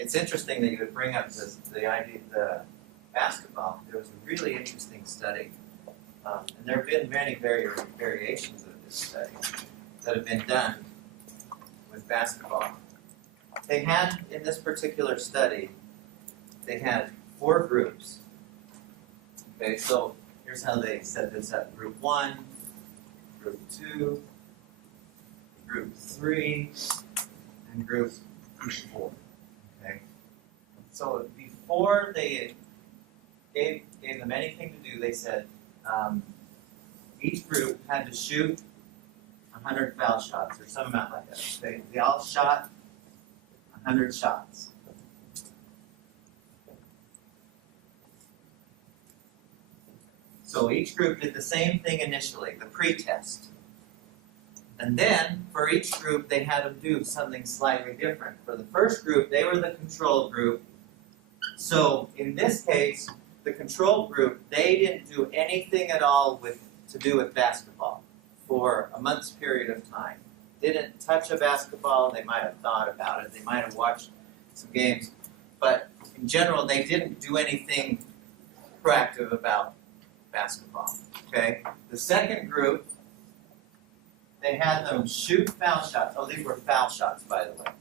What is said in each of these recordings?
it's interesting that you would bring up the idea of the basketball. There was a really interesting study, and there have been many variations of this study that have been done with basketball. They had, in this particular study, they had 4 groups. Okay, so here's how they set this up. Group 1, Group 2, Group 3, and Group 4. Okay, so before they gave them anything to do, they said each group had to shoot 100 foul shots or some amount like that. They all shot 100 shots. So each group did the same thing initially, the pre-test. And then, for each group, they had them do something slightly different. For the first group, they were the control group. So, in this case, the control group, they didn't do anything at all to do with basketball for a month's period of time. Didn't touch a basketball. They might have thought about it. They might have watched some games. But in general, they didn't do anything proactive about basketball. Okay? The second group, they had them shoot foul shots. Oh, these were foul shots, by the way.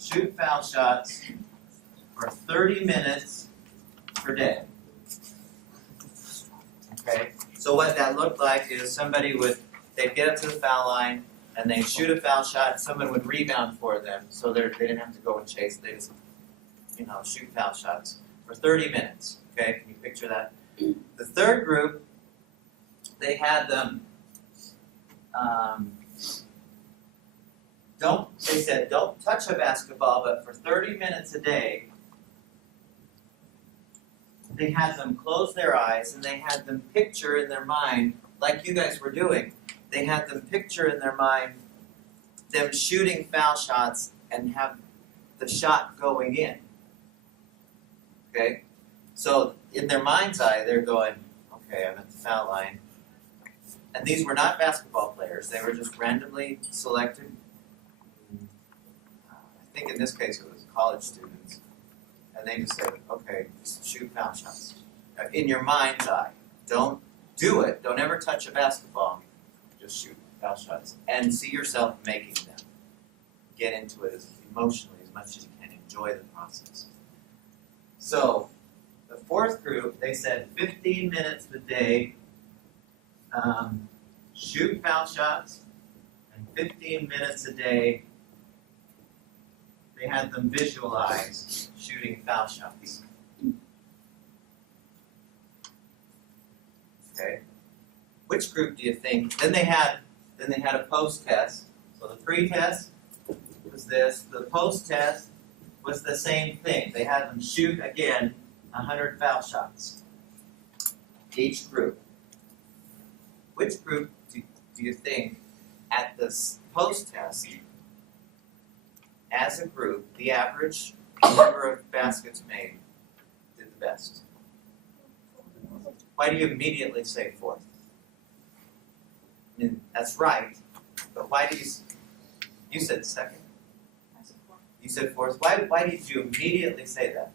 Shoot foul shots for 30 minutes per day. Okay? So what that looked like is they'd get up to the foul line, and they'd shoot a foul shot, someone would rebound for them, so they didn't have to go and chase, they just, shoot foul shots for 30 minutes. Okay, can you picture that? The third group, they had them, they said, don't touch a basketball, but for 30 minutes a day, they had them close their eyes, and they had them picture in their mind, like you guys were doing, they had them picture in their mind them shooting foul shots and have the shot going in. Okay? So in their mind's eye, they're going, okay, I'm at the foul line. And these were not basketball players. They were just randomly selected. I think in this case it was college students. And they just said, okay, just shoot foul shots. In your mind's eye. Don't do it. Don't ever touch a basketball. Just shoot foul shots. And see yourself making them. Get into it emotionally as much as you can. Enjoy the process. So, the fourth group, they said 15 minutes a day, shoot foul shots, and 15 minutes a day, they had them visualize shooting foul shots. Okay, which group do you think? Then they had a post-test. So the pre-test was this. The post-test was the same thing. They had them shoot again 100 foul shots. Each group. Which group do you think at this post-test, as a group, the average number of baskets made did the best? Why do you immediately say fourth? I mean, that's right, but why do you said second? You said fourth. Why did you immediately say that?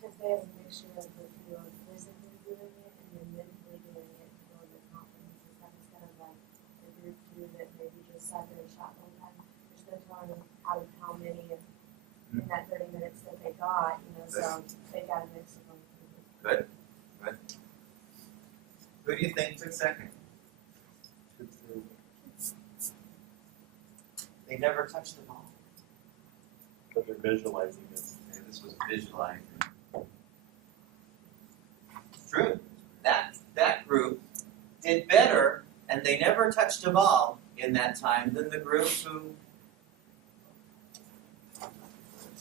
Because they have a mixture of the two of physically doing it and then mentally doing it to build their confidence and stuff instead of like the group 2 that maybe just sat there and shot the whole time. You're still telling them out of how many in that 30 minutes that they got, so they got a mix of them. Good. Good. Who do you think took second? They never touched the ball. But they're visualizing it. Okay, this was visualizing. True. That group did better, and they never touched a ball in that time than the group who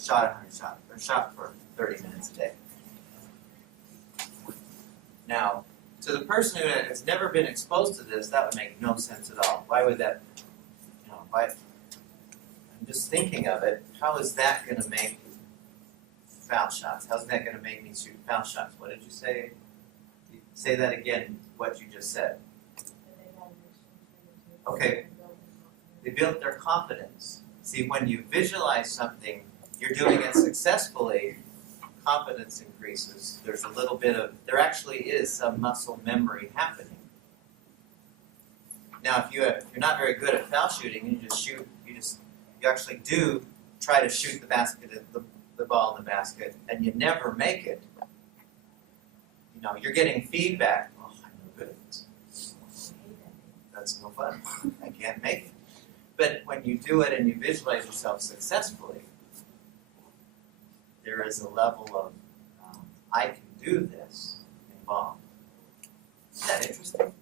shot 100 shots, or shot for 30 minutes a day. Now, to the person who has never been exposed to this, that would make no sense at all. Why would that, why? I'm just thinking of it. How is that going to make foul shots? How's that going to make me shoot foul shots? What did you say? Say that again, what you just said. Okay. They built their confidence. See, when you visualize something you're doing it successfully, confidence increases. There's a little bit of, there actually is some muscle memory happening. Now, if you're not very good at foul shooting, you just shoot, you actually do try to shoot the ball in the basket, and you never make it. You know, you're getting feedback. Oh, I'm no good at this. That's no fun. I can't make it. But when you do it and you visualize yourself successfully, there is a level of I can do this involved. Is that interesting?